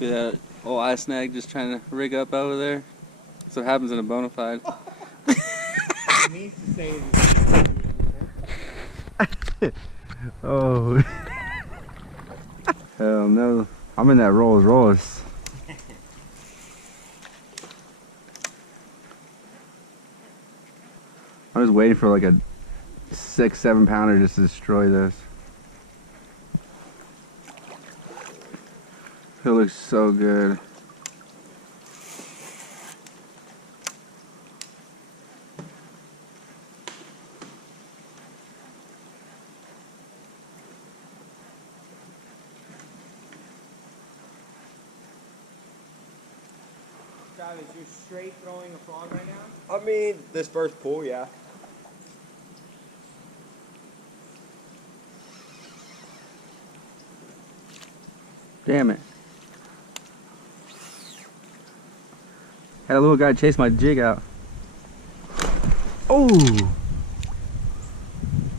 Look at that old eye snag just trying to rig up over there. That's what happens in a bona fide. It means to say Oh. Hell no. I'm in that Rolls Royce. I'm just waiting for like a 6-7 pounder just to destroy this. It looks so good. Travis, you're straight throwing a frog right now? I mean, this first pull, yeah. Damn it. Had a little guy chase my jig out. Oh!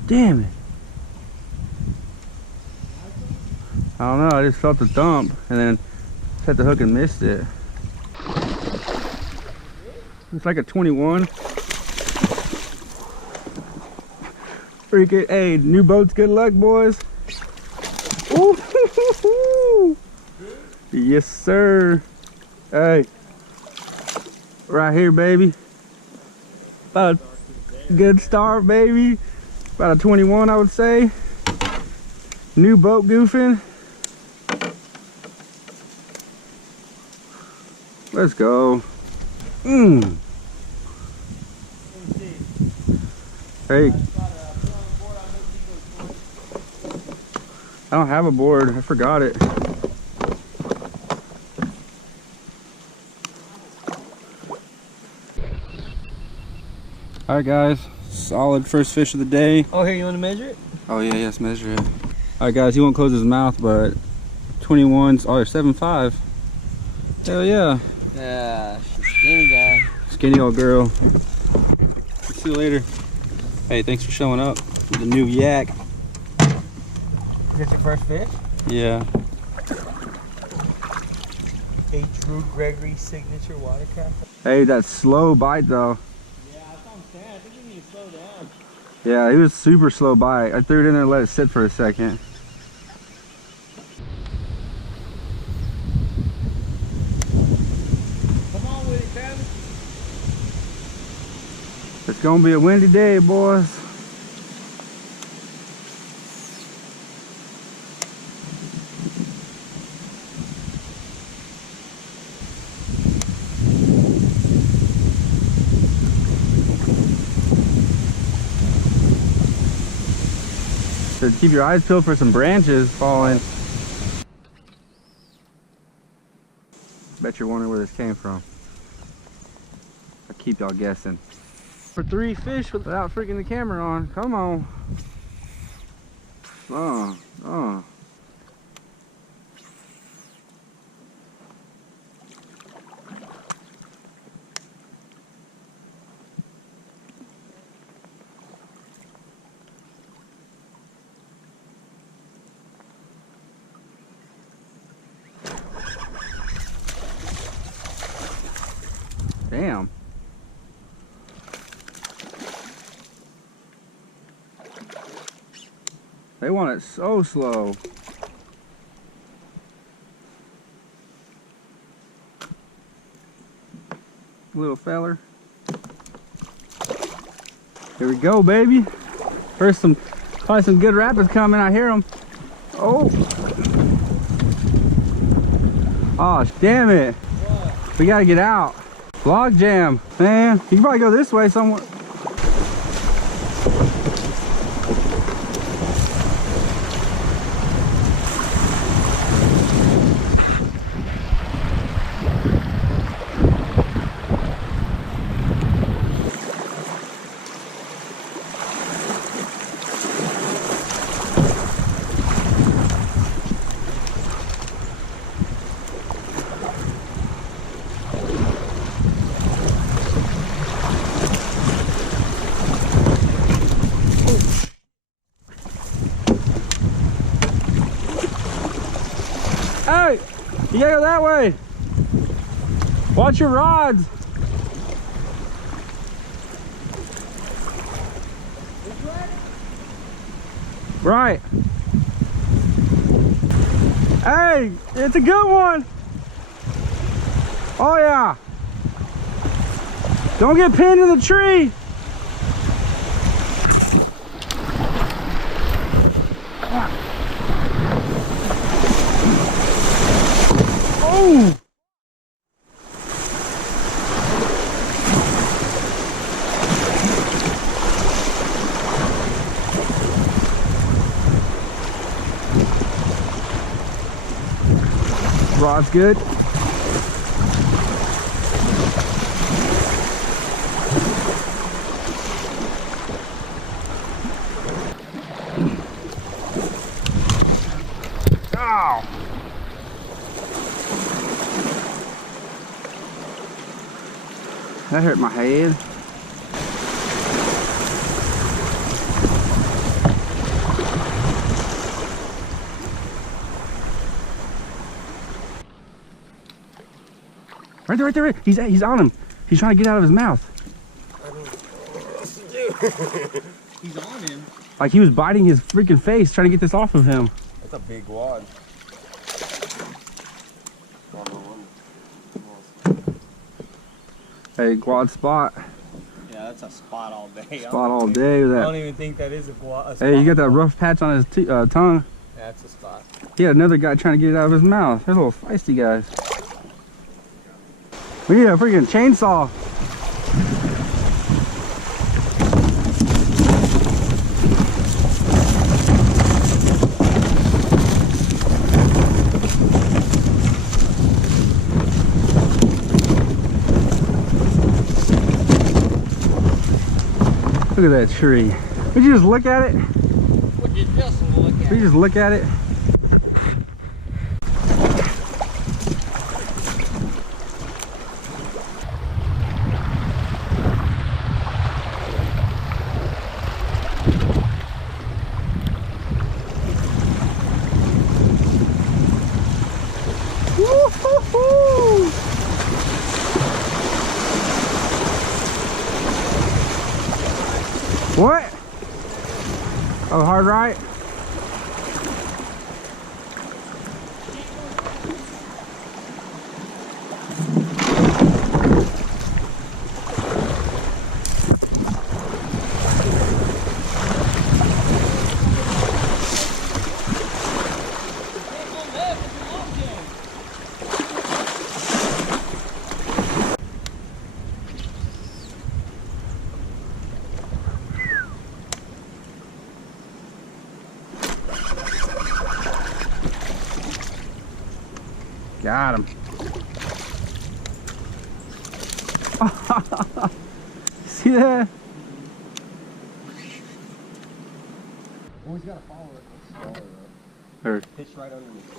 Damn it. I don't know, I just felt the thump and then set the hook and missed it. It's like a 21. Freaking, hey, new boats, good luck, boys. Ooh, yes, sir. Hey, right here, baby. About a good start, baby. About a 21, I would say. New boat goofing. Let's go. Hey. I don't have a board. I forgot it. Alright guys, solid first fish of the day. Oh, here, you want to measure it? Oh yeah, yes, measure it. Alright guys, he won't close his mouth, but 21s, oh, they're 7.5. Hell yeah. Yeah, she's skinny guy. Skinny old girl. See you later. Hey, thanks for showing up with the new yak. Is this your first fish? Yeah. A Drew Gregory signature watercraft. Hey, that slow bite though. Yeah, that's what I'm saying. I think we need to slow down. Yeah, he was super slow bite. I threw it in there and let it sit for a second. Come on with it, Travis. It's gonna be a windy day, boys. So keep your eyes peeled for some branches falling. Bet you're wondering where this came from. I'll keep y'all guessing. For 3 fish without freaking the camera on. Come on. Oh. Damn. They want it so slow. Little feller. Here we go, baby. First probably some good rapids coming. I hear them. Oh. Oh, damn it. What? We gotta get out. Log jam, man. You can probably go this way somewhere. gotta go that way. Watch your rods. Right. Hey, it's a good one. Oh yeah. Don't get pinned in the tree. Oh. Rod's good. Ow. That hurt my head. Right there, right there. He's on him. He's trying to get out of his mouth. I don't know what else to do. He's on him. Like he was biting his freaking face trying to get this off of him. That's a big wad. Hey, quad spot. Yeah, that's a spot all day. Spot all day with I that. don't even think that is a spot. Hey, you got that rough patch on his tongue. Yeah, that's a spot. He had another guy trying to get it out of his mouth. They're little feisty guys. We need a freaking chainsaw. Look at that tree. Would you just look at it? Would you just look at Would you just look at it? Woo-hoo-hoo! What? Oh, hard right? Got him. See that? Always gotta follow it. Smaller though. Or Pitch right underneath.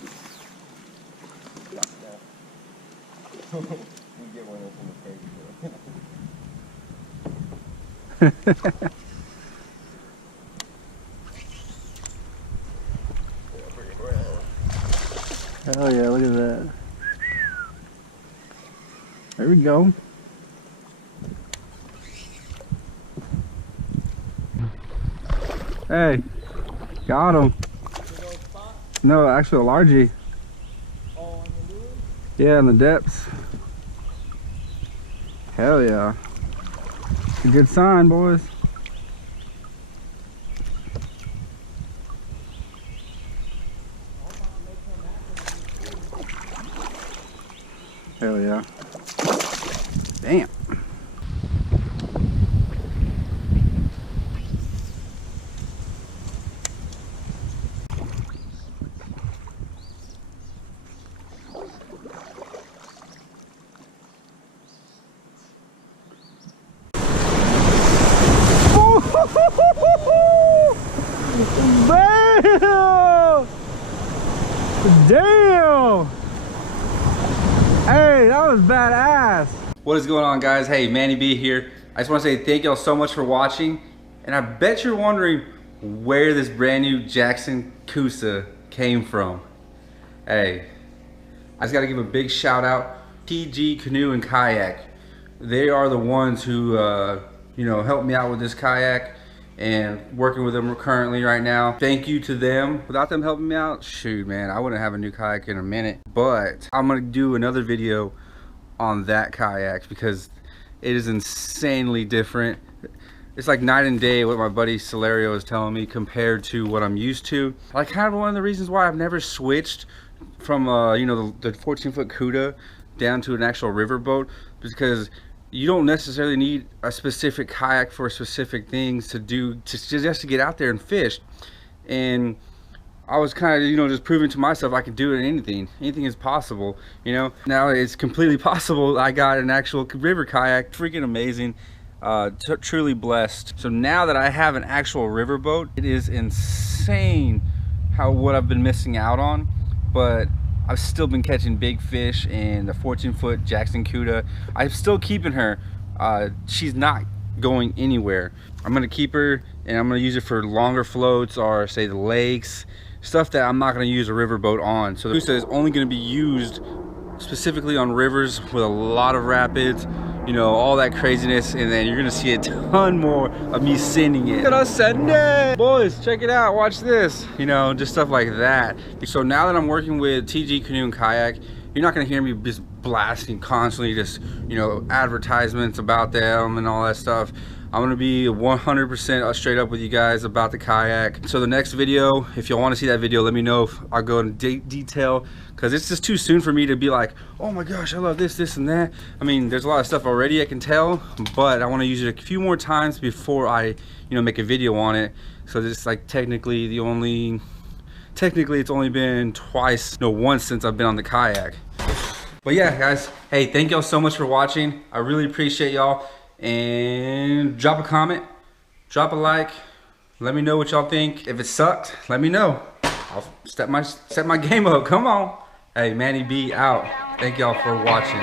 Yeah, yeah. We get one of those in the cage. Hell yeah, look at that. There we go. Hey, got him. No, actually a largie. Oh, on the lure? Yeah, in the depths. Hell yeah. It's a good sign, boys. Hell yeah. Damn. Bam! Damn! Hey, that was badass. What is going on, guys? Hey, Manny B here. I just want to say thank y'all so much for watching. And I bet you're wondering where this brand new Jackson COOSA came from. Hey, I just gotta give a big shout out, TG Canoe and Kayak. They are the ones who, you know, helped me out with this kayak and working with them currently right now. Thank you to them. Without them helping me out, shoot, man, I wouldn't have a new kayak in a minute. But I'm gonna do another video on that kayak because it is insanely different. It's like night and day what my buddy Celerio is telling me compared to what I'm used to. Like, kind of one of the reasons why I've never switched from you know, the 14-foot COOSA down to an actual riverboat, because you don't necessarily need a specific kayak for specific things to do, just to get out there and fish. And I was kind of, you know, just proving to myself I could do it in anything. Anything is possible, you know. Now it's completely possible. I got an actual river kayak, freaking amazing. Truly blessed. So now that I have an actual riverboat, it is insane what I've been missing out on. But I've still been catching big fish, and the 14-foot Jackson COOSA, I'm still keeping her. She's not going anywhere. I'm gonna keep her, and I'm gonna use it for longer floats, or say the lakes, stuff that I'm not gonna use a riverboat on. So the COOSA is only gonna be used specifically on rivers with a lot of rapids, you know, all that craziness, and then you're gonna see a ton more of me sending it. Look at us sending it! Boys, check it out, watch this. You know, just stuff like that. So now that I'm working with TG Canoe and Kayak, you're not gonna hear me just blasting constantly, just, you know, advertisements about them and all that stuff. I'm gonna be 100% straight up with you guys about the kayak. So the next video, if y'all wanna see that video, let me know. I'll go into detail, because it's just too soon for me to be like, oh my gosh, I love this, this, and that. I mean, there's a lot of stuff already I can tell, but I wanna use it a few more times before I, you know, make a video on it. So this is like technically it's only been once since I've been on the kayak. But yeah, guys, hey, thank y'all so much for watching. I really appreciate y'all. And drop a comment, drop a like, let me know what y'all think. If it sucked, let me know. I'll set my game up. Come on. Hey, Manny B out. Thank y'all for watching.